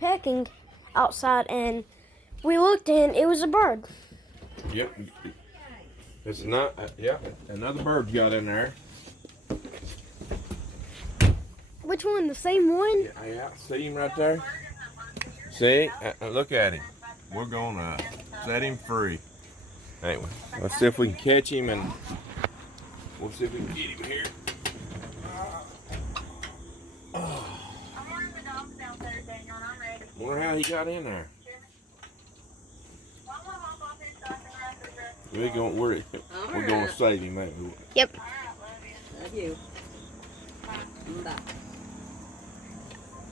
pecking outside, and we looked and it was a bird. Yep. It's not. Yeah, another bird got in there. Which one? The same one? Yeah. See him right there? See? Look at him. We're gonna set him free. Anyway, let's see if we can catch him, and we'll see if we can get him here. Wonder how he got in there. We're gonna save him, ain't we? Yep. Love you. Bye.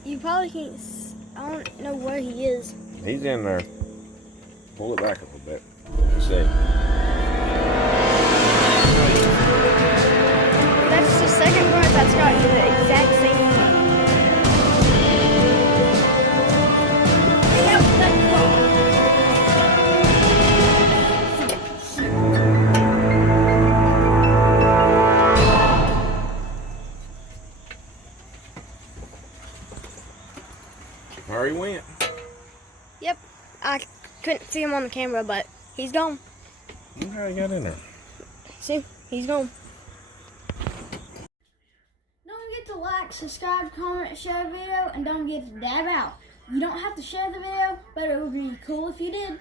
You probably can't. I don't know where he is. He's in there. Pull it back a little bit. Let's see. That's the second bird that's got the exact same. There he went. Yep. I couldn't see him on the camera, but he's gone. Look how he got in there. See? He's gone. Don't forget to like, subscribe, comment, share the video, and don't forget to dab out. You don't have to share the video, but it would be cool if you did.